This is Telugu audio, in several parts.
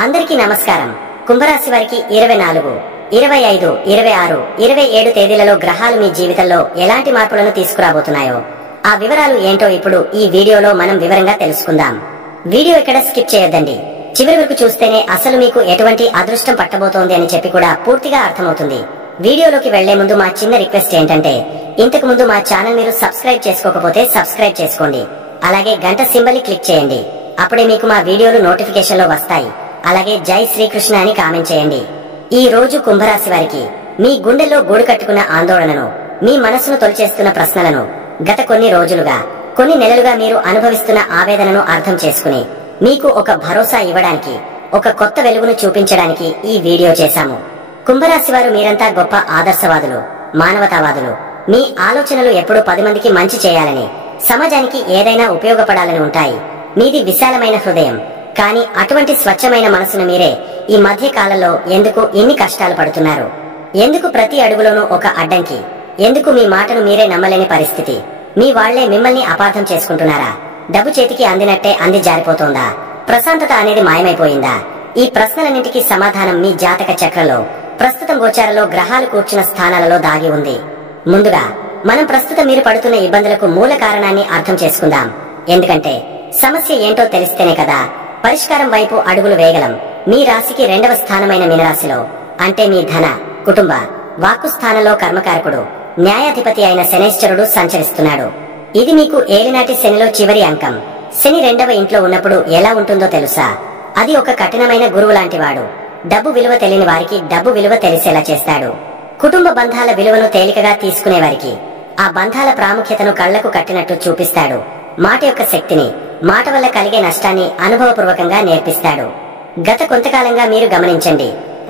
అందరికీ నమస్కారం. కుంభరాశి వారికి 24, 25, 26, 27 తేదీలలో గ్రహాలు మీ జీవితంలో ఎలాంటి మార్పులను తీసుకురాబోతున్నాయో ఆ వివరాలు ఏంటో ఇప్పుడు ఈ వీడియోలో మనం వివరంగా తెలుసుకుందాం. వీడియో ఇక్కడ స్కిప్ చేయొద్దండి. చివరి వరకు చూస్తేనే అసలు మీకు ఎటువంటి అదృష్టం పట్టబోతోంది అని చెప్పి కూడా పూర్తిగా అర్థమవుతుంది. వీడియోలోకి వెళ్లే ముందు మా చిన్న రిక్వెస్ట్ ఏంటంటే, ఇంతకు ముందు మా ఛానల్ మీరు సబ్స్క్రైబ్ చేసుకోకపోతే సబ్స్క్రైబ్ చేసుకోండి. అలాగే గంట సింబల్ ని క్లిక్ చేయండి. అప్పుడే మీకు మా వీడియోలు నోటిఫికేషన్ లో వస్తాయి. అలాగే జై శ్రీకృష్ణ అని కామెంట్ చేయండి. ఈ రోజు కుంభరాశి వారికి మీ గుండెల్లో గూడు కట్టుకున్న ఆందోళనను, మీ మనసును తొలిచేస్తున్న ప్రశ్నలను, గత కొన్ని రోజులుగా, కొన్ని నెలలుగా మీరు అనుభవిస్తున్న ఆవేదనను అర్థం చేసుకుని మీకు ఒక భరోసా ఇవ్వడానికి, ఒక కొత్త వెలుగును చూపించడానికి ఈ వీడియో చేశాము. కుంభరాశి వారు మీరంతా గొప్ప ఆదర్శవాదులు, మానవతావాదులు. మీ ఆలోచనలు ఎప్పుడూ 10 మందికి మంచి చేయాలని, సమాజానికి ఏదైనా ఉపయోగపడాలని ఉంటాయి. మీది విశాలమైన హృదయం. కానీ అటువంటి స్వచ్ఛమైన మనసును మీరే ఈ మధ్య కాలంలో ఎందుకు ఇన్ని కష్టాలు పడుతున్నారు? ఎందుకు ప్రతి అడుగులోనూ ఒక అడ్డంకి? ఎందుకు మీ మాటను మీరే నమ్మలేని పరిస్థితి? మీ వాళ్లే మిమ్మల్ని అపార్థం చేసుకుంటున్నారా? డబ్బు చేతికి అందినట్టే అంది జారిపోతోందా? ప్రశాంతత అనేది మాయమైపోయిందా? ఈ ప్రశ్నలన్నింటికీ సమాధానం మీ జాతక చక్రంలో, ప్రస్తుతం గోచారంలో గ్రహాలు కూర్చున్న స్థానాలలో దాగి ఉంది. ముందుగా మనం ప్రస్తుతం మీరు పడుతున్న ఇబ్బందులకు మూల కారణాన్ని అర్థం చేసుకుందాం. ఎందుకంటే సమస్య ఏంటో తెలిస్తేనే కదా పరిష్కారం వైపు అడుగులు వేయగలం. మీ రాశికి 2వ స్థానమైన మీనరాశిలో, అంటే మీ ధన, కుటుంబ, వాక్కు స్థానంలో కర్మకారకుడు, న్యాయాధిపతి అయిన శనైశ్చరుడు సంచరిస్తున్నాడు. ఇది మీకు ఏలినాటి శనిలో చివరి అంకం. శని 2వ ఇంట్లో ఉన్నప్పుడు ఎలా ఉంటుందో తెలుసా? అది ఒక కఠినమైన గురువు లాంటివాడు. డబ్బు విలువ తెలియని వారికి డబ్బు విలువ తెలిసేలా చేస్తాడు. కుటుంబ బంధాల విలువను తేలికగా తీసుకునేవారికి ఆ బంధాల ప్రాముఖ్యతను కళ్లకు కట్టినట్టు చూపిస్తాడు. మాట యొక్క శక్తిని, మాట వల్ల కలిగే నష్టాన్ని అనుభవపూర్వకంగా నేర్పిస్తాడు. గత కొంతకాలంగా మీరు గమనించండి,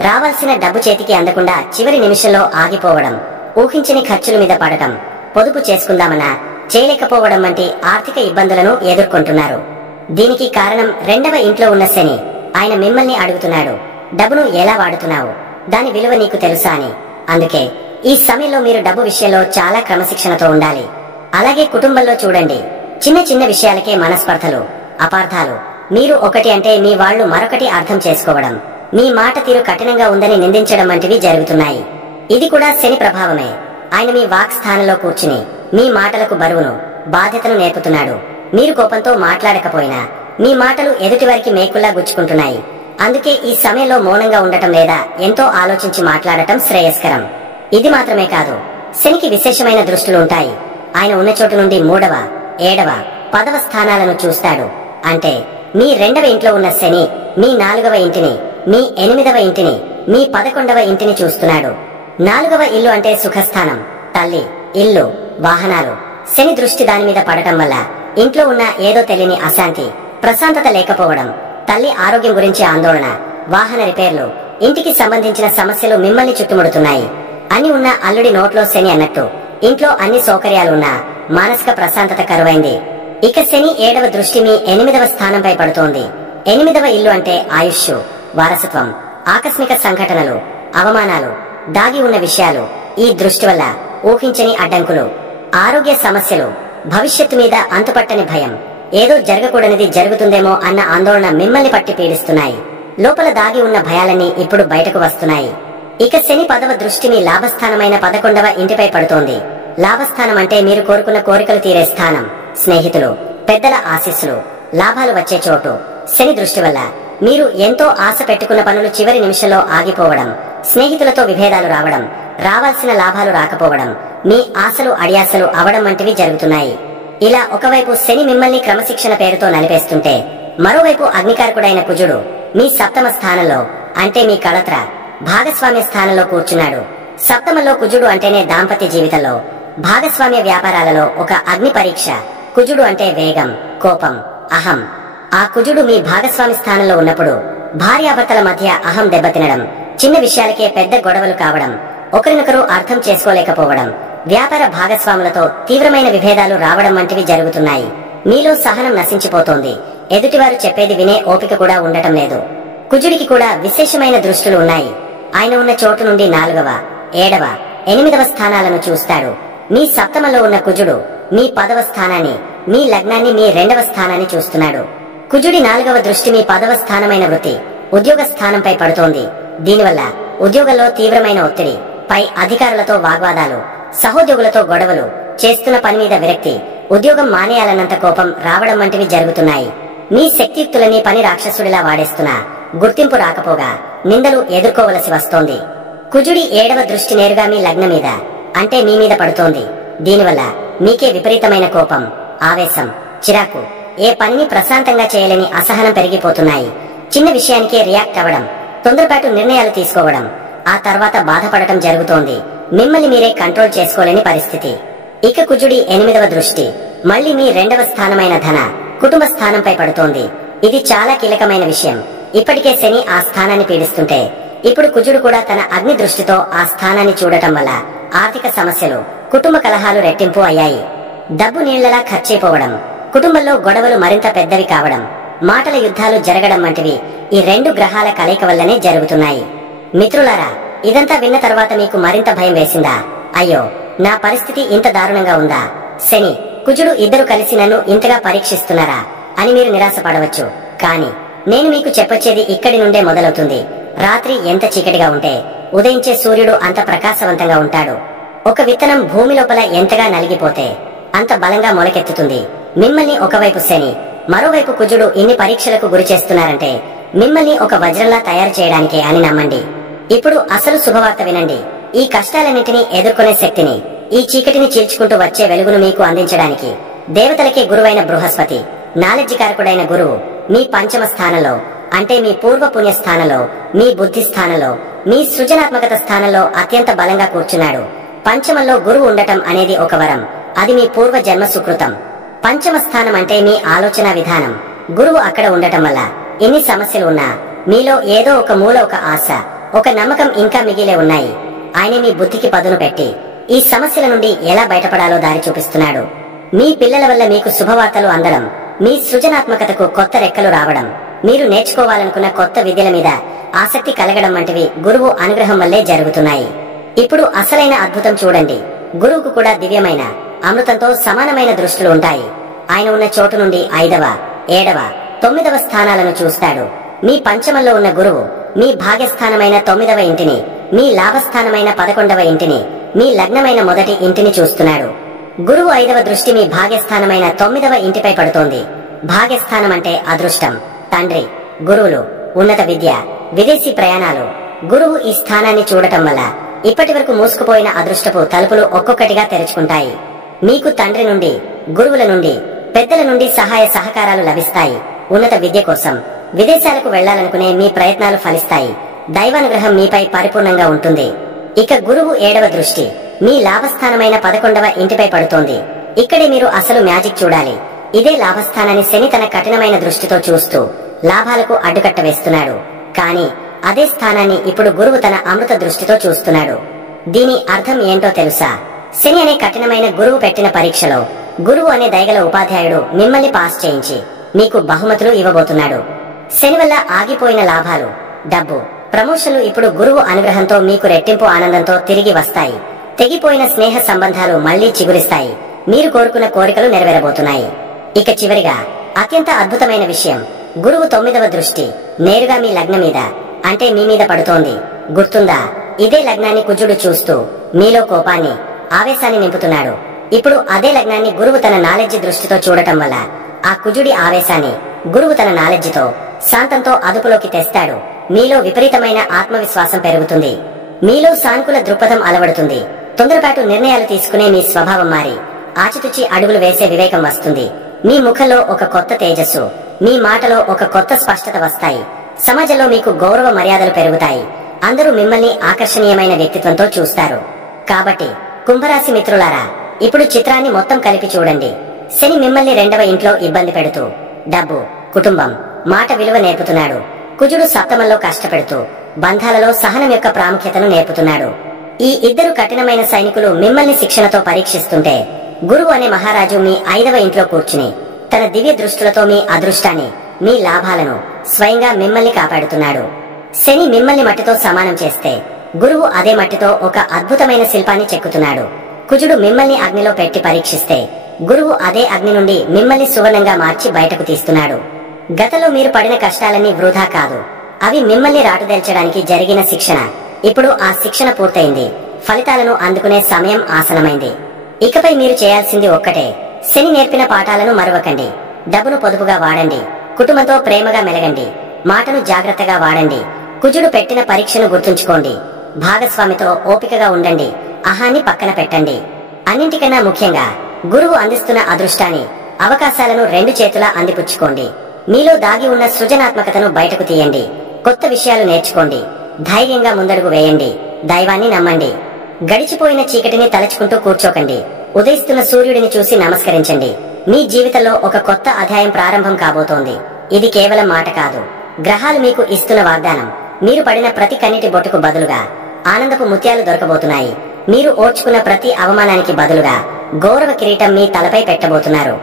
రావాల్సిన డబ్బు చేతికి అందకుండా చివరి నిమిషంలో ఆగిపోవడం, ఊహించని ఖర్చుల మీద పడటం, పొదుపు చేసుకుందామన్నా చేయలేకపోవడం వంటి ఆర్థిక ఇబ్బందులను ఎదుర్కొంటున్నారు. దీనికి కారణం 2వ ఇంట్లో ఉన్న శని. ఆయన మిమ్మల్ని అడుగుతున్నాడు, డబ్బును ఎలా వాడుతున్నావు, దాని విలువ నీకు తెలుసా అని. అందుకే ఈ సమయంలో మీరు డబ్బు విషయంలో చాలా క్రమశిక్షణతో ఉండాలి. అలాగే కుటుంబంలో చూడండి, చిన్న చిన్న విషయాలకే మనస్పర్ధలు, అపార్థాలు. మీరు ఒకటి అంటే మీ వాళ్లు మరొకటి అర్థం చేసుకోవడం, మీ మాట తీరు కఠినంగా ఉందని నిందించడం వంటివి జరుగుతున్నాయి. ఇది కూడా శని ప్రభావమే. ఆయన మీ వాక్ స్థానంలో కూర్చుని మీ మాటలకు బరువును, బాధ్యతను నేర్పుతున్నాడు. మీరు కోపంతో మాట్లాడకపోయినా మీ మాటలు ఎదుటివారికి మేకుల్లా గుచ్చుకుంటున్నాయి. అందుకే ఈ సమయంలో మౌనంగా ఉండటం లేదా ఎంతో ఆలోచించి మాట్లాడటం శ్రేయస్కరం. ఇది మాత్రమే కాదు, శనికి విశేషమైన దృష్టులు ఉంటాయి. ఆయన ఉన్న చోటు నుండి 3వ, 7వ, 10వ స్థానాలను చూస్తాడు. అంటే మీ 2వ ఇంట్లో ఉన్న శని మీ 4వ ఇంటిని, మీ 8వ ఇంటిని, మీ 11వ ఇంటిని చూస్తున్నాడు. 4వ ఇల్లు అంటే సుఖస్థానం, తల్లి, ఇల్లు, వాహనాలు. శని దృష్టి దాని మీద పడటం వల్ల ఇంట్లో ఉన్న ఏదో తెలియని అశాంతి, ప్రశాంతత లేకపోవడం, తల్లి ఆరోగ్యం గురించి ఆందోళన, వాహన రిపేర్లు, ఇంటికి సంబంధించిన సమస్యలు మిమ్మల్ని చుట్టుముడుతున్నాయి. అన్ని ఉన్న అల్లుడి నోట్లో శని అన్నట్టు ఇంట్లో అన్ని సౌకర్యాలున్నా మానసిక ప్రశాంతత కరువైంది. ఇక శని 7వ దృష్టి మీ 8వ స్థానంపై పడుతోంది. 8వ ఇల్లు అంటే ఆయుష్, వారసత్వం, ఆకస్మిక సంఘటనలు, అవమానాలు, దాగి ఉన్న విషయాలు. ఈ దృష్టి వల్ల ఊహించని అడ్డంకులు, ఆరోగ్య సమస్యలు, భవిష్యత్తు మీద అంతుపట్టని భయం, ఏదో జరగకూడనిది జరుగుతుందేమో అన్న ఆందోళన మిమ్మల్ని పట్టి పీడిస్తున్నాయి. లోపల దాగి ఉన్న భయాలన్నీ ఇప్పుడు బయటకు వస్తున్నాయి. ఇక శని 10వ దృష్టి మీ లాభస్థానమైన 11వ ఇంటిపై పడుతోంది. లాభస్థానం అంటే మీరు కోరుకున్న కోరికలు తీరే స్థానం, స్నేహితులు, పెద్దల ఆశీస్సులు, లాభాలు వచ్చే చోటు. శని దృష్టి వల్ల మీరు ఎంతో ఆశ పెట్టుకున్న పనులు చివరి నిమిషంలో ఆగిపోవడం, స్నేహితులతో విభేదాలు రావడం, రావాల్సిన లాభాలు రాకపోవడం, మీ ఆశలు అడియాసలు అవడం వంటివి జరుగుతున్నాయి. ఇలా ఒకవైపు శని మిమ్మల్ని క్రమశిక్షణ పేరుతో నలిపేస్తుంటే, మరోవైపు అగ్నికారకుడైన కుజుడు మీ 7వ స్థానంలో, అంటే మీ కళత్ర, భాగస్వామ్య స్థానంలో కూర్చున్నాడు. 7మలో కుజుడు అంటేనే దాంపత్య జీవితంలో, భాగస్వామ్య వ్యాపారాలలో ఒక అగ్ని పరీక్ష. కుజుడు అంటే వేగం, కోపం, అహం. ఆ కుజుడు మీ భాగస్వామి స్థానంలో ఉన్నప్పుడు భార్యాభర్తల మధ్య అహం దెబ్బతినడం, చిన్న విషయాలకే పెద్ద గొడవలు కావడం, ఒకరినొకరు అర్థం చేసుకోలేకపోవడం, వ్యాపార భాగస్వాములతో తీవ్రమైన విభేదాలు రావడం వంటివి జరుగుతున్నాయి. మీలో సహనం నశించిపోతోంది. ఎదుటివారు చెప్పేది వినే ఓపిక కూడా ఉండటం లేదు. కుజుడికి కూడా విశేషమైన దృష్టులు ఉన్నాయి. ఆయన ఉన్న చోటు నుండి 4వ, 7వ, 8వ స్థానాలను చూస్తాడు. మీ 7మలో ఉన్న కుజుడు మీ 10వ స్థానాన్ని, మీ లగ్నాన్ని, మీ 2వ స్థానాన్ని చూస్తున్నాడు. కుజుడి 4వ దృష్టి మీ 10వ స్థానమైన వృత్తి, ఉద్యోగ స్థానంపై పడుతోంది. దీనివల్ల ఉద్యోగంలో తీవ్రమైన ఒత్తిడి, పై అధికారులతో వాగ్వాదాలు, సహోద్యోగులతో గొడవలు, చేస్తున్న పని మీద విరక్తి, ఉద్యోగం మానేయాలన్నంత కోపం రావడం వంటివి జరుగుతున్నాయి. మీ శక్తియుక్తులని పని రాక్షసుడిలా వాడేస్తున్నా గుర్తింపు రాకపోగా నిందలు ఎదుర్కోవలసి వస్తోంది. కుజుడి 7వ దృష్టి నేరుగా మీ లగ్నం మీద అంటే మీ మీద పడుతోంది. దీనివల్ల మీకే విపరీతమైన కోపం, ఆవేశం, చిరాకు, ఏ పనిని ప్రశాంతంగా చేయలేని అసహనం పెరిగిపోతున్నాయి. చిన్న విషయానికే రియాక్ట్ అవ్వడం, తొందరపాటు నిర్ణయాలు తీసుకోవడం, ఆ తర్వాత బాధపడటం జరుగుతోంది. మిమ్మల్ని మీరే కంట్రోల్ చేసుకోలేని పరిస్థితి. ఇక కుజుడి 8వ దృష్టి మళ్లీ మీ 2వ స్థానమైన ధన, కుటుంబ స్థానంపై పడుతోంది. ఇది చాలా కీలకమైన విషయం. ఇప్పటికే శని ఆ స్థానాన్ని పీడిస్తుంటే ఇప్పుడు కుజుడు కూడా తన అగ్ని దృష్టితో ఆ స్థానాన్ని చూడటం వల్ల ఆర్థిక సమస్యలు, కుటుంబ కలహాలు రెట్టింపు అయ్యాయి. డబ్బు నీళ్లలా ఖర్చయిపోవడం, కుటుంబంలో గొడవలు మరింత పెద్దవి కావడం, మాటల యుద్ధాలు జరగడం వంటివి ఈ 2 గ్రహాల కలయిక వల్లనే జరుగుతున్నాయి. మిత్రులారా, ఇదంతా విన్న తర్వాత మీకు మరింత భయం వేసిందా? అయ్యో, నా పరిస్థితి ఇంత దారుణంగా ఉందా? శని, కుజుడు ఇద్దరు కలిసి నన్ను ఇంతగా పరీక్షిస్తున్నారా అని మీరు నిరాశపడవచ్చు. కానీ నేను మీకు చెప్పొచ్చేది ఇక్కడి నుండే మొదలవుతుంది. రాత్రి ఎంత చీకటిగా ఉంటే ఉదయించే సూర్యుడు అంత ప్రకాశవంతంగా ఉంటాడు. ఒక విత్తనం భూమి లోపల ఎంతగా నలిగిపోతే అంత బలంగా మొలకెత్తుతుంది. మిమ్మల్ని ఒకవైపు శని, మరోవైపు కుజుడు ఇన్ని పరీక్షలకు గురి చేస్తున్నారంటే మిమ్మల్ని ఒక వజ్రంలా తయారు చేయడానికే అని నమ్మండి. ఇప్పుడు అసలు శుభవార్త వినండి. ఈ కష్టాలన్నింటినీ ఎదుర్కొనే శక్తిని, ఈ చీకటిని చీల్చుకుంటూ వచ్చే వెలుగును మీకు అందించడానికి దేవతలకే గురువైన బృహస్పతి, నాలెడ్జ్ కారకుడైన గురువు మీ 5వ స్థానంలో అంటే మీ పూర్వ పుణ్య స్థానంలో, మీ బుద్ధి స్థానంలో, మీ సృజనాత్మకత స్థానంలో అత్యంత బలంగా కూర్చున్నాడు. 5మంలో గురువు ఉండటం అనేది ఒక వరం. అది మీ పూర్వ జన్మ సుకృతం. 5వ స్థానం అంటే మీ ఆలోచన విధానం. గురువు అక్కడ ఉండటం వల్ల ఎన్ని సమస్యలు ఉన్నా మీలో ఏదో ఒక మూల ఒక ఆశ, ఒక నమ్మకం ఇంకా మిగిలే ఉన్నాయి. ఆయనే మీ బుద్ధికి పదును పెట్టి ఈ సమస్యల నుండి ఎలా బయటపడాలో దారి చూపిస్తున్నాడు. మీ పిల్లల వల్ల మీకు శుభవార్తలు అందడం, మీ సృజనాత్మకతకు కొత్త రెక్కలు రావడం, మీరు నేర్చుకోవాలనుకున్న కొత్త విద్యల మీద ఆసక్తి కలగడం వంటివి గురువు అనుగ్రహం వల్లే జరుగుతున్నాయి. ఇప్పుడు అసలైన అద్భుతం చూడండి. గురువుకు కూడా దివ్యమైన, అమృతంతో సమానమైన దృష్టులు ఉంటాయి. ఆయన ఉన్న చోటు నుండి 5వ, 7వ, 9వ స్థానాలను చూస్తాడు. మీ 5మంలో ఉన్న గురువు మీ భాగ్యస్థానమైన 9వ ఇంటిని, మీ లాభస్థానమైన 11వ ఇంటిని, మీ లగ్నమైన మొదటి ఇంటిని చూస్తున్నాడు. గురువు 5వ దృష్టి మీ భాగ్యస్థానమైన 9వ ఇంటిపై పడుతోంది. భాగ్యస్థానం అంటే అదృష్టం, తండ్రి, గురువులు, ఉన్నత విద్య, విదేశీ ప్రయాణాలు. గురువు ఈ స్థానాన్ని చూడటం వల్ల ఇప్పటి వరకు మూసుకుపోయిన అదృష్టపు తలుపులు ఒక్కొక్కటిగా తెరుచుకుంటాయి. మీకు తండ్రి నుండి, గురువుల నుండి, పెద్దల నుండి సహాయ సహకారాలు లభిస్తాయి. ఉన్నత విద్య కోసం విదేశాలకు వెళ్లాలనుకునే మీ ప్రయత్నాలు ఫలిస్తాయి. దైవానుగ్రహం మీపై పరిపూర్ణంగా ఉంటుంది. ఇక గురువు 7వ దృష్టి మీ లాభస్థానమైన 11వ ఇంటిపై పడుతోంది. ఇక్కడే మీరు అసలు మ్యాజిక్ చూడాలి. ఇదే లాభస్థానాన్ని శని తన కఠినమైన దృష్టితో చూస్తూ లాభాలకు అడ్డుకట్ట వేస్తున్నాడు. కానీ అదే స్థానాన్ని ఇప్పుడు గురువు తన అమృత దృష్టితో చూస్తున్నాడు. దీని అర్థం ఏంటో తెలుసా? శని అనే కఠినమైన గురువు పెట్టిన పరీక్షలో గురువు అనే దయగల ఉపాధ్యాయుడు మిమ్మల్ని పాస్ చేయించి మీకు బహుమతులు ఇవ్వబోతున్నాడు. శని వల్ల ఆగిపోయిన లాభాలు, డబ్బు, ప్రమోషన్లు ఇప్పుడు గురువు అనుగ్రహంతో మీకు రెట్టింపు ఆనందంతో తిరిగి వస్తాయి. తెగిపోయిన స్నేహ సంబంధాలు మళ్లీ చిగురిస్తాయి. మీరు కోరుకున్న కోరికలు నెరవేరబోతున్నాయి. ఇక చివరిగా అత్యంత అద్భుతమైన విషయం, గురువు 9వ దృష్టి నేరుగా మీ లగ్నం మీద అంటే మీ మీద పడుతోంది. గుర్తుందా? ఇదే లగ్నాన్ని కుజుడు చూస్తూ మీలో కోపాన్ని, ఆవేశాన్ని నింపుతున్నాడు. ఇప్పుడు అదే లగ్నాన్ని గురువు తన నాలెడ్జ్ దృష్టితో చూడటం వల్ల ఆ కుజుడి ఆవేశాన్ని గురువు తన నాలెడ్జితో, శాంతంతో అదుపులోకి తెస్తాడు. మీలో విపరీతమైన ఆత్మవిశ్వాసం పెరుగుతుంది. మీలో సానుకూల దృక్పథం అలవడుతుంది. తొందరపాటు నిర్ణయాలు తీసుకునే మీ స్వభావం మారి ఆచితూచి అడుగులు వేసే వివేకం వస్తుంది. మీ ముఖంలో ఒక కొత్త తేజస్సు, మీ మాటలో ఒక కొత్త స్పష్టత వస్తాయి. సమాజంలో మీకు గౌరవ మర్యాదలు పెరుగుతాయి. అందరూ మిమ్మల్ని ఆకర్షణీయమైన వ్యక్తిత్వంతో చూస్తారు. కాబట్టి కుంభరాశి మిత్రులారా, ఇప్పుడు చిత్రాన్ని మొత్తం కలిపి చూడండి. శని మిమ్మల్ని 2వ ఇంట్లో ఇబ్బంది పెడుతూ డబ్బు, కుటుంబం, మాట విలువ నేర్పుతున్నాడు. కుజుడు 7మంలో కష్టపెడుతూ బంధాలలో సహనం యొక్క ప్రాముఖ్యతను నేర్పుతున్నాడు. ఈ ఇద్దరు కఠినమైన సైనికులు మిమ్మల్ని శిక్షణతో పరీక్షిస్తుంటే గురువు అనే మహారాజు మీ 5వ ఇంట్లో కూర్చుని తన దివ్య దృష్టులతో మీ అదృష్టాన్ని, మీ లాభాలను స్వయంగా మిమ్మల్ని కాపాడుతున్నాడు. శని మిమ్మల్ని మట్టితో సమానం చేస్తే గురువు అదే మట్టితో ఒక అద్భుతమైన శిల్పాన్ని చెక్కుతున్నాడు. కుజుడు మిమ్మల్ని అగ్నిలో పెట్టి పరీక్షిస్తే గురువు అదే అగ్ని నుండి మిమ్మల్ని సువర్ణంగా మార్చి బయటకు తీస్తున్నాడు. గతంలో మీరు పడిన కష్టాలన్నీ వృధా కాదు. అవి మిమ్మల్ని రాటుదేల్చడానికి జరిగిన శిక్షణ. ఇప్పుడు ఆ శిక్షణ పూర్తయింది. ఫలితాలను అందుకునే సమయం ఆసనమైంది. ఇకపై మీరు చేయాల్సింది ఒక్కటే. శని నేర్పిన పాఠాలను మరువకండి. డబ్బును పొదుపుగా వాడండి. కుటుంబంతో ప్రేమగా మెలగండి. మాటను జాగ్రత్తగా వాడండి. కుజుడు పెట్టిన పరీక్షను గుర్తుంచుకోండి. భాగస్వామితో ఓపికగా ఉండండి. అహాన్ని పక్కన పెట్టండి. అన్నింటికన్నా ముఖ్యంగా గురువు అందిస్తున్న అదృష్టాన్ని, అవకాశాలను రెండు చేతులా అందిపుచ్చుకోండి. మీలో దాగి ఉన్న సృజనాత్మకతను బయటకు తీయండి. కొత్త విషయాలు నేర్చుకోండి. ధైర్యంగా ముందడుగు వేయండి. దైవాన్ని నమ్మండి. గడిచిపోయిన చీకటిని తలచుకుంటూ కూర్చోకండి. ఉదయిస్తున్న సూర్యుడిని చూసి నమస్కరించండి. మీ జీవితంలో ఒక కొత్త అధ్యాయం ప్రారంభం కాబోతోంది. ఇది కేవలం మాట కాదు, గ్రహాలు మీకు ఇస్తున్న వాగ్దానం. మీరు పడిన ప్రతి కన్నీటి బొట్టుకు బదులుగా ఆనందపు ముత్యాలు దొరకబోతున్నాయి. మీరు ఓర్చుకున్న ప్రతి అవమానానికి బదులుగా గౌరవ కిరీటం మీ తలపై పెట్టబోతున్నారు.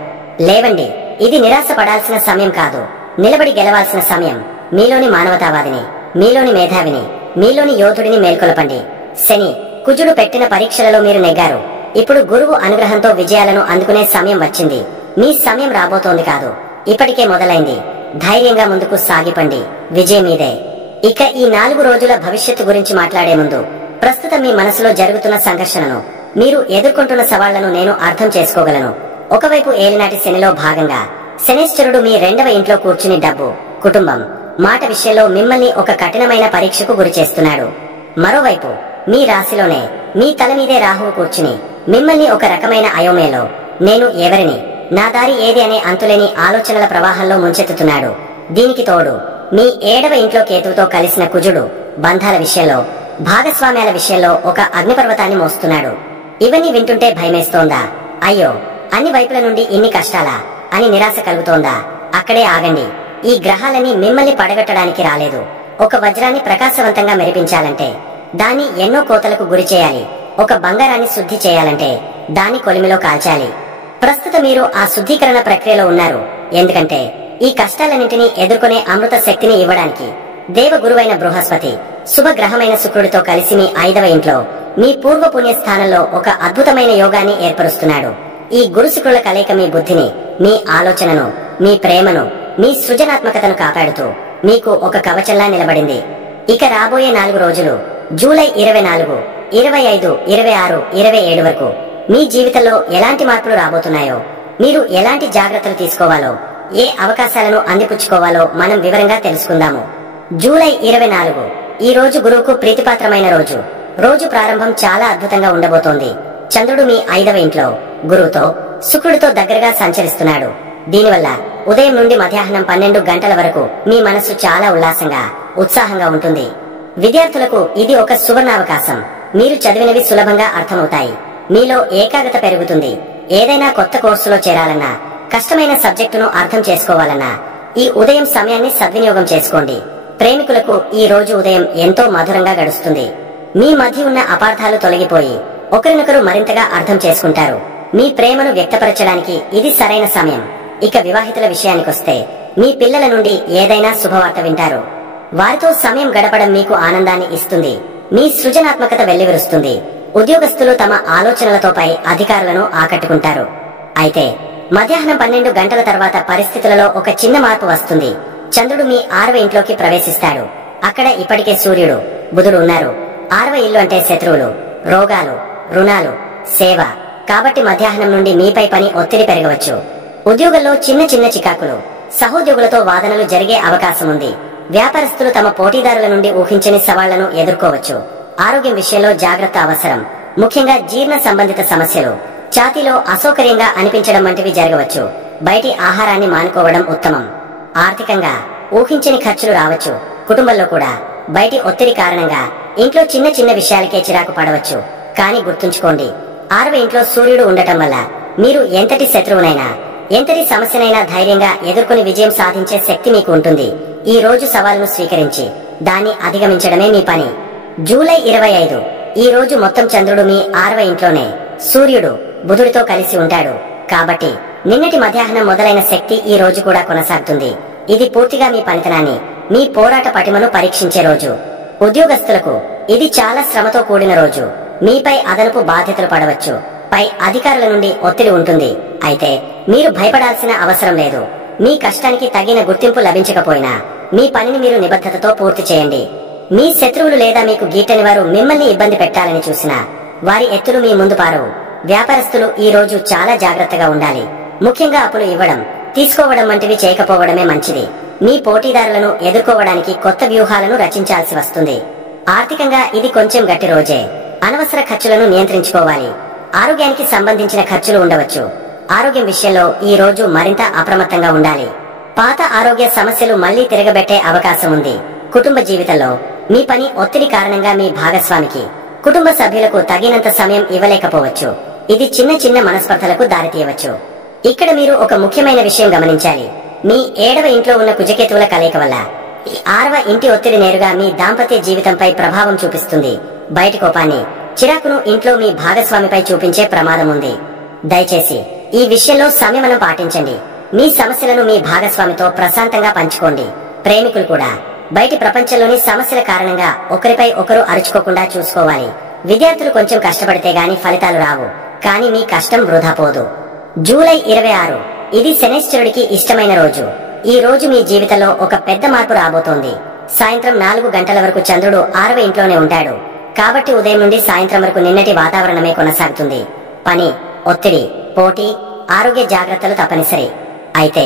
లేవండి. ఇది నిరాశ పడాల్సిన సమయం కాదు, నిలబడి గెలవాల్సిన సమయం. మీలోని మానవతావాదిని, మీలోని మేధావిని, మీలోని యోధుడిని మేల్కొలపండి. శని, కుజుడు పెట్టిన పరీక్షలలో మీరు నెగ్గారు. ఇప్పుడు గురువు అనుగ్రహంతో విజయాలను అందుకునే సమయం వచ్చింది. మీ సమయం రాబోతోంది కాదు, ఇప్పటికే మొదలైంది. ధైర్యంగా ముందుకు సాగిపండి. విజయం మీదే. ఇక ఈ 4 రోజుల భవిష్యత్తు గురించి మాట్లాడే ముందు, ప్రస్తుతం మీ మనసులో జరుగుతున్న సంఘర్షణను, మీరు ఎదుర్కొంటున్న సవాళ్లను నేను అర్థం చేసుకోగలను. ఒకవైపు ఏలినాటి శనిలో భాగంగా శనేశ్వరుడు మీ 2వ ఇంట్లో కూర్చుని డబ్బు, కుటుంబం, మాట విషయంలో మిమ్మల్ని ఒక కఠినమైన పరీక్షకు గురి చేస్తున్నాడు. మరోవైపు మీ రాశిలోనే మీ తల మీదే రాహువు కూర్చుని మిమ్మల్ని ఒక రకమైన అయోమయంలో, నేను ఎవరిని, నా దారి ఏది అనే అంతులేని ఆలోచనల ప్రవాహంలో ముంచెత్తుతున్నాడు. దీనికి తోడు మీ 7వ ఇంట్లో కేతువుతో కలిసిన కుజుడు బంధాల విషయంలో, భాగస్వామ్యాల విషయంలో ఒక అగ్నిపర్వతాన్ని మోస్తున్నాడు. ఇవన్నీ వింటుంటే భయమేస్తోందా? అయ్యో, అన్ని వైపుల నుండి ఇన్ని కష్టాలా అని నిరాశ కలుగుతోందా? అక్కడే ఆగండి. ఈ గ్రహాలని మిమ్మల్ని పడగొట్టడానికి రాలేదు. ఒక వజ్రాన్ని ప్రకాశవంతంగా మెరిపించాలంటే దాన్ని ఎన్నో కోతలకు గురి చేయాలి. ఒక బంగారాన్ని శుద్ధి చేయాలంటే దాన్ని కొలిమిలో కాల్చాలి. ప్రస్తుతం మీరు ఆ శుద్ధీకరణ ప్రక్రియలో ఉన్నారు. ఎందుకంటే ఈ కష్టాలన్నింటినీ ఎదుర్కొనే అమృత శక్తిని ఇవ్వడానికి దేవగురువైన బృహస్పతి శుభగ్రహమైన శుక్రుడితో కలిసి మీ 5వ ఇంట్లో మీ పూర్వ పుణ్య స్థానంలో ఒక అద్భుతమైన యోగాన్ని ఏర్పరుస్తున్నాడు. ఈ గురు శుక్రుల కలయిక మీ బుద్ధిని, మీ ఆలోచనను, మీ ప్రేమను, మీ సృజనాత్మకతను కాపాడుతూ మీకు ఒక కవచంలా నిలబడింది. ఇక రాబోయే 4 రోజులు, జూలై 24, 25, 26, 27 వరకు మీ జీవితంలో ఎలాంటి మార్పులు రాబోతున్నాయో, మీరు ఎలాంటి జాగ్రత్తలు తీసుకోవాలో, ఏ అవకాశాలను అందిపుచ్చుకోవాలో మనం వివరంగా తెలుసుకుందాము. జూలై 24 ఈ రోజు గురువుకు ప్రీతిపాత్రమైన రోజు. రోజు ప్రారంభం చాలా అద్భుతంగా ఉండబోతోంది. చంద్రుడు మీ 5వ ఇంట్లో గురువుతో, శుక్రుడితో దగ్గరగా సంచరిస్తున్నాడు. దీనివల్ల ఉదయం నుండి మధ్యాహ్నం 12 గంటల వరకు మీ మనస్సు చాలా ఉల్లాసంగా, ఉత్సాహంగా ఉంటుంది. విద్యార్థులకు ఇది ఒక సువర్ణావకాశం. మీరు చదివినవి సులభంగా అర్థమవుతాయి. మీలో ఏకాగ్రత పెరుగుతుంది. ఏదైనా కొత్త కోర్సులో చేరాలన్నా, కష్టమైన సబ్జెక్టును అర్థం చేసుకోవాలన్నా ఈ ఉదయం సమయాన్ని సద్వినియోగం చేసుకోండి. ప్రేమికులకు ఈ రోజు ఉదయం ఎంతో మధురంగా గడుస్తుంది. మీ మధ్య ఉన్న అపార్థాలు తొలగిపోయి ఒకరినొకరు మరింతగా అర్థం చేసుకుంటారు. మీ ప్రేమను వ్యక్తపరచడానికి ఇది సరైన సమయం. ఇక వివాహితుల విషయానికొస్తే, మీ పిల్లల నుండి ఏదైనా శుభవార్త వింటారు. వారితో సమయం గడపడం మీకు ఆనందాన్ని ఇస్తుంది. మీ సృజనాత్మకత వెల్లివిరుస్తుంది. ఉద్యోగస్తులు తమ ఆలోచనలతో పై అధికారులను ఆకట్టుకుంటారు. అయితే మధ్యాహ్నం 12 గంటల తర్వాత పరిస్థితులలో ఒక చిన్న మార్పు వస్తుంది. చంద్రుడు మీ 6వ ఇంట్లోకి ప్రవేశిస్తాడు. అక్కడ ఇప్పటికే సూర్యుడు, బుధుడు ఉన్నారు. 6వ ఇల్లు అంటే శత్రువులు, రోగాలు, రుణాలు, సేవ. కాబట్టి మధ్యాహ్నం నుండి మీపై పని ఒత్తిడి పెరగవచ్చు. ఉద్యోగంలో చిన్న చిన్న చికాకులు, సహోద్యోగులతో వాదనలు జరిగే అవకాశం ఉంది. వ్యాపారస్తులు తమ పోటీదారుల నుండి ఊహించని సవాళ్లను ఎదుర్కోవచ్చు. ఆరోగ్యం విషయంలో జాగ్రత్త అవసరం. ముఖ్యంగా జీర్ణ సంబంధిత సమస్యలు, ఛాతీలో అసౌకర్యంగా అనిపించడం వంటివి జరగవచ్చు. బయటి ఆహారాన్ని మానుకోవడం ఉత్తమం. ఆర్థికంగా ఊహించని ఖర్చులు రావచ్చు. కుటుంబంలో కూడా బయటి ఒత్తిడి కారణంగా ఇంట్లో చిన్న చిన్న విషయాలకే చిరాకు పడవచ్చు. కానీ గుర్తుంచుకోండి, 6వ ఇంట్లో సూర్యుడు ఉండటం వల్ల మీరు ఎంతటి శత్రువునైనా, ఎంతటి సమస్యనైనా ధైర్యంగా ఎదుర్కొని విజయం సాధించే శక్తి మీకు ఉంటుంది. ఈ రోజు సవాలును స్వీకరించి దాన్ని అధిగమించడమే మీ పని. జూలై 25 ఈ రోజు మొత్తం చంద్రుడు మీ 6వ ఇంట్లోనే, సూర్యుడు బుధుడితో కలిసి ఉంటాడు. కాబట్టి నిన్నటి మధ్యాహ్నం మొదలైన శక్తి ఈ రోజు కూడా కొనసాగుతుంది. ఇది పూర్తిగా మీ పనితనాన్ని, మీ పోరాట పటిమను పరీక్షించే రోజు. ఉద్యోగస్తులకు ఇది చాలా శ్రమతో కూడిన రోజు. మీపై అదనపు బాధ్యతలు పడవచ్చు. పై అధికారుల నుండి ఒత్తిడి ఉంటుంది. అయితే మీరు భయపడాల్సిన అవసరం లేదు. మీ కష్టానికి తగిన గుర్తింపు లభించకపోయినా మీ పనిని మీరు నిబద్ధతతో పూర్తి చేయండి. మీ శత్రువులు లేదా మీకు గీటని వారు మిమ్మల్ని ఇబ్బంది పెట్టాలని చూసినా వారి ఎత్తులు మీ ముందు పారవు. వ్యాపారస్తులు ఈ రోజు చాలా జాగ్రత్తగా ఉండాలి. ముఖ్యంగా అప్పులు ఇవ్వడం, తీసుకోవడం వంటివి చేయకపోవడమే మంచిది. మీ పోటీదారులను ఎదుర్కోవడానికి కొత్త వ్యూహాలను రచించాల్సి వస్తుంది. ఆర్థికంగా ఇది కొంచెం గట్టి రోజే. అనవసర ఖర్చులను నియంత్రించుకోవాలి. ఆరోగ్యానికి సంబంధించిన ఖర్చులు ఉండవచ్చు. ఆరోగ్యం విషయంలో ఈ రోజు మరింత అప్రమత్తంగా ఉండాలి. పాత ఆరోగ్య సమస్యలు మళ్లీ తిరగబెట్టే అవకాశం ఉంది. కుటుంబ జీవితంలో మీ పని ఒత్తిడి కారణంగా మీ భాగస్వామికి, కుటుంబ సభ్యులకు తగినంత సమయం ఇవ్వలేకపోవచ్చు. ఇది చిన్న చిన్న మనస్పర్ధలకు దారితీయవచ్చు. ఇక్కడ మీరు ఒక ముఖ్యమైన విషయం గమనించాలి. మీ 7వ ఇంట్లో ఉన్న కుజకేతువుల కలయిక వల్ల ఈ 6వ ఇంటి ఒత్తిడి నేరుగా మీ దాంపత్య జీవితంపై ప్రభావం చూపిస్తుంది. బయటి కోపాన్ని, చిరాకును ఇంట్లో మీ భాగస్వామిపై చూపించే ప్రమాదం ఉంది. దయచేసి ఈ విషయంలో సంయమనం పాటించండి. మీ సమస్యలను మీ భాగస్వామితో ప్రశాంతంగా పంచుకోండి. ప్రేమికులు కూడా బయటి ప్రపంచంలోని సమస్యల కారణంగా ఒకరిపై ఒకరు అరుచుకోకుండా చూసుకోవాలి. విద్యార్థులు కొంచెం కష్టపడితే గాని ఫలితాలు రావు, కానీ మీ కష్టం వృధా పోదు. జూలై 26 ఇది శనైశ్వరుడికి ఇష్టమైన రోజు. ఈ రోజు మీ జీవితంలో ఒక పెద్ద మార్పు రాబోతోంది. సాయంత్రం 4 గంటల వరకు చంద్రుడు 6వ ఇంట్లోనే ఉంటాడు. కాబట్టి ఉదయం నుండి సాయంత్రం వరకు నిన్నటి వాతావరణమే కొనసాగుతుంది. పని, ఒత్తిడి, పోటీ, ఆరోగ్య జాగ్రత్తలు తప్పనిసరి. అయితే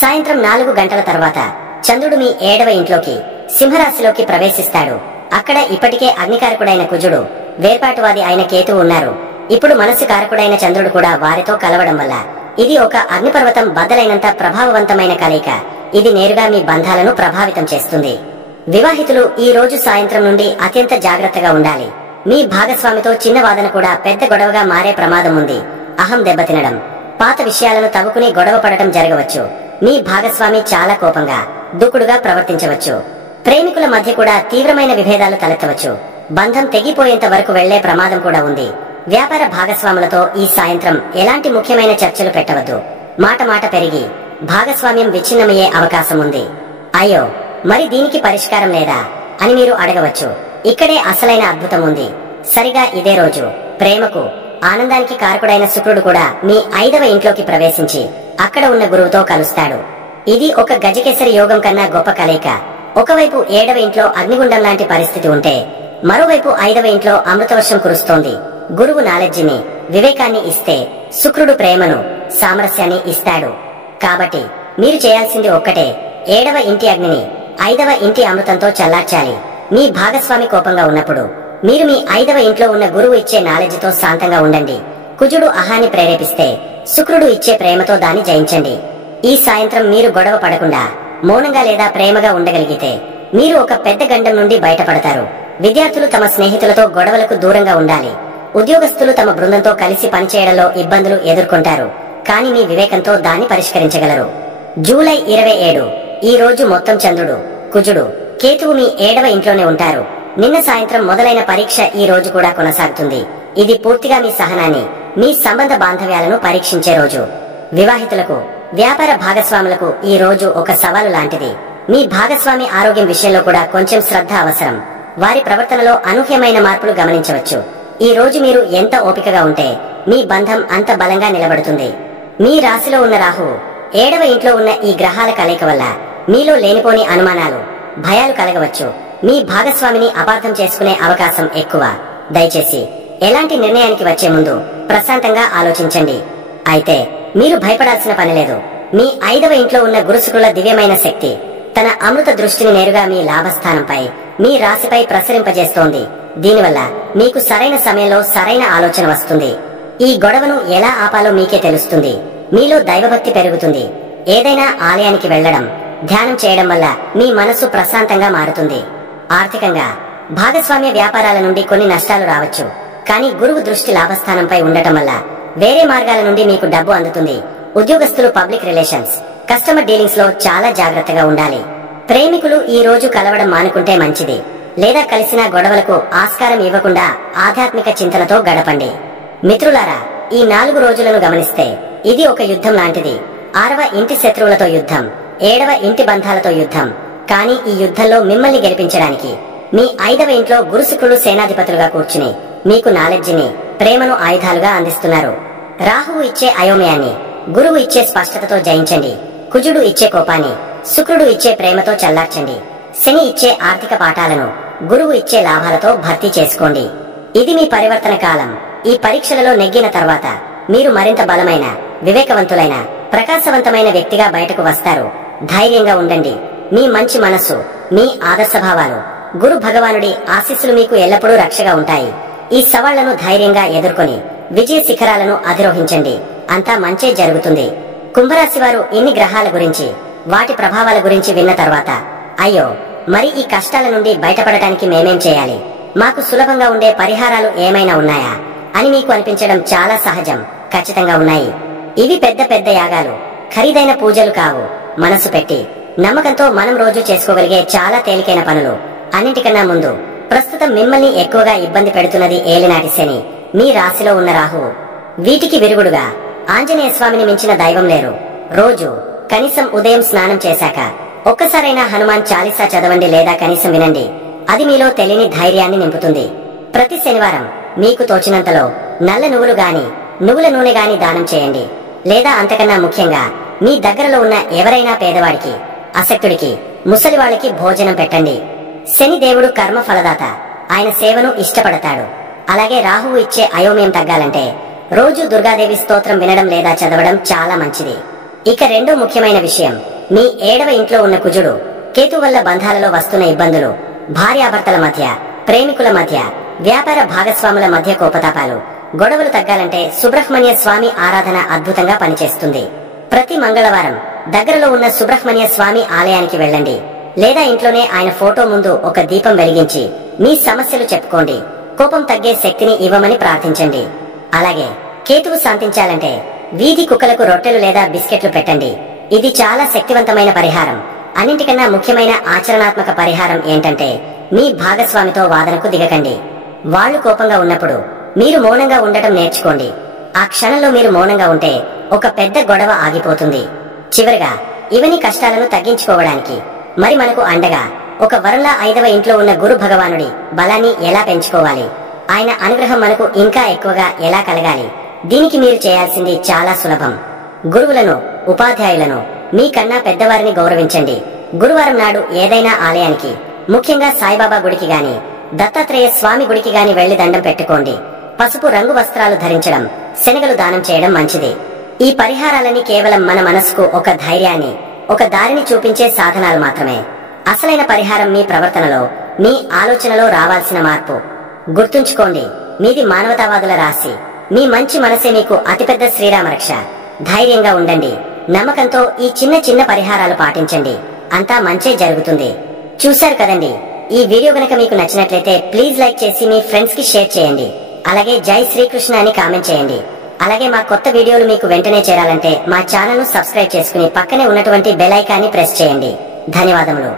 సాయంత్రం 4 గంటల తర్వాత చంద్రుడు మీ 7వ ఇంట్లోకి, సింహరాశిలోకి ప్రవేశిస్తాడు. అక్కడ ఇప్పటికే అగ్నికారకుడైన కుజుడు, వేర్పాటువాది అయిన కేతువు ఉన్నారు. ఇప్పుడు మనస్సు కారకుడైన చంద్రుడు కూడా వారితో కలవడం వల్ల ఇది ఒక అగ్నిపర్వతం బద్దలైనంత ప్రభావవంతమైన కలయిక. ఇది నేరుగా మీ బంధాలను ప్రభావితం చేస్తుంది. వివాహితులు ఈ రోజు సాయంత్రం నుండి అత్యంత జాగ్రత్తగా ఉండాలి. మీ భాగస్వామితో చిన్న వాదన కూడా పెద్ద గొడవగా మారే ప్రమాదం ఉంది. అహం దెబ్బతినడం, పాత విషయాలను తవ్వుకుని గొడవ పడటం జరగవచ్చు. మీ భాగస్వామి చాలా కోపంగా, దూకుడుగా ప్రవర్తించవచ్చు. ప్రేమికుల మధ్య కూడా తీవ్రమైన విభేదాలు తలెత్తవచ్చు. బంధం తెగిపోయేంత వరకు వెళ్లే ప్రమాదం కూడా ఉంది. వ్యాపార భాగస్వాములతో ఈ సాయంత్రం ఎలాంటి ముఖ్యమైన చర్చలు పెట్టవద్దు. మాట పెరిగి భాగస్వామ్యం విచ్ఛిన్నమయ్యే అవకాశం ఉంది. అయ్యో, మరి దీనికి పరిష్కారం లేదా అని మీరు అడగవచ్చు. ఇక్కడే అసలైన అద్భుతం ఉంది. సరిగా ఇదే రోజు ప్రేమకు, ఆనందానికి కారకుడైన శుక్రుడు కూడా మీ 5వ ఇంట్లోకి ప్రవేశించి అక్కడ ఉన్న గురువుతో కలుస్తాడు. ఇది ఒక గజకేసరి యోగం కన్నా గొప్ప కలయిక. ఒకవైపు 7వ ఇంట్లో అగ్నిగుండం లాంటి పరిస్థితి ఉంటే, మరోవైపు 5వ ఇంట్లో అమృతవర్షం కురుస్తోంది. గురువు నాలెడ్జిని, వివేకాన్ని ఇస్తే శుక్రుడు ప్రేమను, సామరస్యాన్ని ఇస్తాడు. కాబట్టి మీరు చేయాల్సింది ఒక్కటే, 7వ ఇంటి అగ్నిని 5వ ఇంటి అమృతంతో చల్లార్చాలి. మీ భాగస్వామి కోపంగా ఉన్నప్పుడు మీరు మీ 5వ ఇంట్లో ఉన్న గురువు ఇచ్చే నాలెడ్జితో శాంతంగా ఉండండి. కుజుడు అహాన్ని ప్రేరేపిస్తే శుక్రుడు ఇచ్చే ప్రేమతో దాన్ని జయించండి. ఈ సాయంత్రం మీరు గొడవ పడకుండా మౌనంగా లేదా ప్రేమగా ఉండగలిగితే మీరు ఒక పెద్ద గండం నుండి బయటపడతారు. విద్యార్థులు తమ స్నేహితులతో గొడవలకు దూరంగా ఉండాలి. ఉద్యోగస్తులు తమ బృందంతో కలిసి పనిచేయడంలో ఇబ్బందులు ఎదుర్కొంటారు, కానీ మీ వివేకంతో దాన్ని పరిష్కరించగలరు. జూలై 27 ఈ రోజు మొత్తం చంద్రుడు, కుజుడు, కేతువు మీ 7వ ఇంట్లోనే ఉంటారు. నిన్న సాయంత్రం మొదలైన పరీక్ష ఈ రోజు కూడా కొనసాగుతుంది. ఇది పూర్తిగా మీ సహనాన్ని, మీ సంబంధ బాంధవ్యాలను పరీక్షించే రోజు. వివాహితులకు, వ్యాపార భాగస్వాములకు ఈ రోజు ఒక సవాలు లాంటిది. మీ భాగస్వామి ఆరోగ్యం విషయంలో కూడా కొంచెం శ్రద్ధ అవసరం. వారి ప్రవర్తనలో అనూహ్యమైన మార్పులు గమనించవచ్చు. ఈ రోజు మీరు ఎంత ఓపికగా ఉంటే మీ బంధం అంత బలంగా నిలబడుతుంది. మీ రాశిలో ఉన్న రాహువు, 7వ ఇంట్లో ఉన్న ఈ గ్రహాల కలయిక వల్ల మీలో లేనిపోని అనుమానాలు, భయాలు కలగవచ్చు. మీ భాగస్వామిని అపార్థం చేసుకునే అవకాశం ఎక్కువ. దయచేసి ఎలాంటి నిర్ణయానికి వచ్చే ముందు ప్రశాంతంగా ఆలోచించండి. అయితే మీరు భయపడాల్సిన పనిలేదు. మీ 5వ ఇంట్లో ఉన్న గురుశుక్రుల దివ్యమైన శక్తి తన అమృత దృష్టిని నేరుగా మీ లాభస్థానంపై, మీ రాశిపై ప్రసరింపజేస్తోంది. దీనివల్ల మీకు సరైన సమయంలో సరైన ఆలోచన వస్తుంది. ఈ గొడవను ఎలా ఆపాలో మీకే తెలుస్తుంది. మీలో దైవభక్తి పెరుగుతుంది. ఏదైనా ఆలయానికి వెళ్లడం, ధ్యానం చేయడం వల్ల మీ మనసు ప్రశాంతంగా మారుతుంది. ఆర్థికంగా భాగస్వామ్య వ్యాపారాల నుండి కొన్ని నష్టాలు రావచ్చు, కానీ గురువు దృష్టి లాభస్థానంపై ఉండటం వల్ల వేరే మార్గాల నుండి మీకు డబ్బు అందుతుంది. ఉద్యోగస్తులు పబ్లిక్ రిలేషన్స్, కస్టమర్ డీలింగ్స్ లో చాలా జాగ్రత్తగా ఉండాలి. ప్రేమికులు ఈ రోజు కలవడం మానుకుంటే మంచిది, లేదా కలిసిన గొడవలకు ఆస్కారం ఇవ్వకుండా ఆధ్యాత్మిక చింతనతో గడపండి. మిత్రులారా, ఈ 4 రోజులను గమనిస్తే ఇది ఒక యుద్ధం లాంటిది. 6వ ఇంటి శత్రువులతో యుద్ధం, 7వ ఇంటి బంధాలతో యుద్ధం. కానీ ఈ యుద్ధంలో మిమ్మల్ని గెలిపించడానికి మీ 5వ ఇంట్లో గురుశుక్రులు సేనాధిపతులుగా కూర్చుని మీకు నాలెడ్జిని, ప్రేమను ఆయుధాలుగా అందిస్తున్నారు. రాహువు ఇచ్చే అయోమయాన్ని గురువు ఇచ్చే స్పష్టతతో జయించండి. కుజుడు ఇచ్చే కోపాన్ని శుక్రుడు ఇచ్చే ప్రేమతో చల్లార్చండి. శని ఇచ్చే ఆర్థిక పాఠాలను గురువు ఇచ్చే లాభాలతో భర్తీ చేసుకోండి. ఇది మీ పరివర్తన కాలం. ఈ పరీక్షలలో నెగ్గిన తర్వాత మీరు మరింత బలమైన, వివేకవంతులైన, ప్రకాశవంతమైన వ్యక్తిగా బయటకు వస్తారు. ధైర్యంగా ఉండండి. మీ మంచి మనస్సు, మీ ఆదర్శభావాలు, గురు భగవానుడి ఆశీస్సులు మీకు ఎల్లప్పుడూ రక్షగా ఉంటాయి. ఈ సవాళ్లను ధైర్యంగా ఎదుర్కొని విజయ శిఖరాలను అధిరోహించండి. అంతా మంచే జరుగుతుంది. కుంభరాశి వారు ఇన్ని గ్రహాల గురించి, వాటి ప్రభావాల గురించి విన్న తర్వాత అయ్యో, మరి ఈ కష్టాల నుండి బయటపడటానికి మేమేం చేయాలి, మాకు సులభంగా ఉండే పరిహారాలు ఏమైనా ఉన్నాయా అని మీకు అనిపించడం చాలా సహజం. ఖచ్చితంగా ఉన్నాయి. ఇవి పెద్ద పెద్ద యాగాలు, ఖరీదైన పూజలు కావు. మనసు పెట్టి నమ్మకంతో మనం రోజు చేసుకోగలిగే చాలా తేలికైన పనులు. అన్నింటికన్నా ముందు ప్రస్తుతం మిమ్మల్ని ఎక్కువగా ఇబ్బంది పెడుతున్నది ఏలినాటి శని, మీ రాశిలో ఉన్న రాహువు. వీటికి విరుగుడుగా ఆంజనేయ స్వామిని మించిన దైవం లేరు. రోజు కనీసం ఉదయం స్నానం చేశాక ఒక్కసారైనా హనుమాన్ చాలీసా చదవండి లేదా కనీసం వినండి. అది మీలో తెలియని ధైర్యాన్ని నింపుతుంది. ప్రతి శనివారం మీకు తోచినంతలో నల్ల నువ్వులు గాని, నువ్వుల నూనె గాని దానం చేయండి. లేదా అంతకన్నా ముఖ్యంగా మీ దగ్గరలో ఉన్న ఎవరైనా పేదవాడికి, అశక్తుడికి, ముసలివాళ్ళకి భోజనం పెట్టండి. శని దేవుడు కర్మ ఫలదాత. ఆయన సేవను ఇష్టపడతాడు. అలాగే రాహువు ఇచ్చే అయోమయం తగ్గాలంటే రోజు దుర్గాదేవి స్తోత్రం వినడం లేదా చదవడం చాలా మంచిది. ఇక రెండో ముఖ్యమైన విషయం, మీ 7వ ఇంట్లో ఉన్న కుజుడు, కేతు వల్ల బంధాలలో వస్తున్న ఇబ్బందులు, భార్యాభర్తల మధ్య, ప్రేమికుల మధ్య, వ్యాపార భాగస్వాముల మధ్య కోపతాపాలు, గొడవలు తగ్గాలంటే సుబ్రహ్మణ్య స్వామి ఆరాధన అద్భుతంగా పనిచేస్తుంది. ప్రతి మంగళవారం దగ్గరలో ఉన్న సుబ్రహ్మణ్య స్వామి ఆలయానికి వెళ్ళండి. లేదా ఇంట్లోనే ఆయన ఫోటో ముందు ఒక దీపం వెలిగించి మీ సమస్యలు చెప్పుకోండి. కోపం తగ్గే శక్తిని ఇవ్వమని ప్రార్థించండి. అలాగే కేతువు శాంతించాలంటే వీధి కుక్కలకు రొట్టెలు లేదా బిస్కెట్లు పెట్టండి. ఇది చాలా శక్తివంతమైన పరిహారం. అన్నింటికన్నా ముఖ్యమైన ఆచరణాత్మక పరిహారం ఏంటంటే మీ భాగస్వామితో వాదనకు దిగకండి. వాళ్ళు కోపంగా ఉన్నప్పుడు మీరు మౌనంగా ఉండటం నేర్చుకోండి. ఆ క్షణంలో మీరు మౌనంగా ఉంటే ఒక పెద్ద గొడవ ఆగిపోతుంది. చివరిగా ఇవన్నీ కష్టాలను తగ్గించుకోవడానికి మరి మనకు అండగా ఒక వరంలా 5వ ఇంట్లో ఉన్న గురు భగవానుడి బలాన్ని ఎలా పెంచుకోవాలి, ఆయన అనుగ్రహం మనకు ఇంకా ఎక్కువగా ఎలా కలగాలి, దీనికి మీరు చేయాల్సింది చాలా సులభం. గురువులను, ఉపాధ్యాయులను, మీకన్నా పెద్దవారిని గౌరవించండి. గురువారం నాడు ఏదైనా ఆలయానికి, ముఖ్యంగా సాయిబాబా గుడికి గాని, దత్తాత్రేయ స్వామి గుడికి గాని వెళ్లి దండం పెట్టుకోండి. పసుపు రంగు వస్త్రాలు ధరించడం, శనగలు దానం చేయడం మంచిది. ఈ పరిహారాలన్నీ కేవలం మన మనసుకు ఒక ధైర్యాన్ని, ఒక దారిని చూపించే సాధనాలు మాత్రమే. అసలైన పరిహారం మీ ప్రవర్తనలో, మీ ఆలోచనలో రావాల్సిన మార్పు. గుర్తుంచుకోండి, మీది మానవతావాదుల రాశి. మీ మంచి మనసే మీకు అతిపెద్ద శ్రీరామరక్ష. ధైర్యంగా ఉండండి. నమ్మకంతో ఈ చిన్న చిన్న పరిహారాలు పాటించండి. అంతా మంచే జరుగుతుంది. చూశారు కదండి. ఈ వీడియో గనక మీకు నచ్చినట్లయితే ప్లీజ్ లైక్ చేసి మీ ఫ్రెండ్స్ కి షేర్ చేయండి. అలాగే జై శ్రీకృష్ణ అని కామెంట్ చేయండి. అలాగే మా కొత్త వీడియోలు మీకు వెంటనే చేరాలంటే మా ఛానల్ ను సబ్స్క్రైబ్ చేసుకుని పక్కనే ఉన్నటువంటి బెల్ ఐకాన్ని ప్రెస్ చేయండి. ధన్యవాదములు.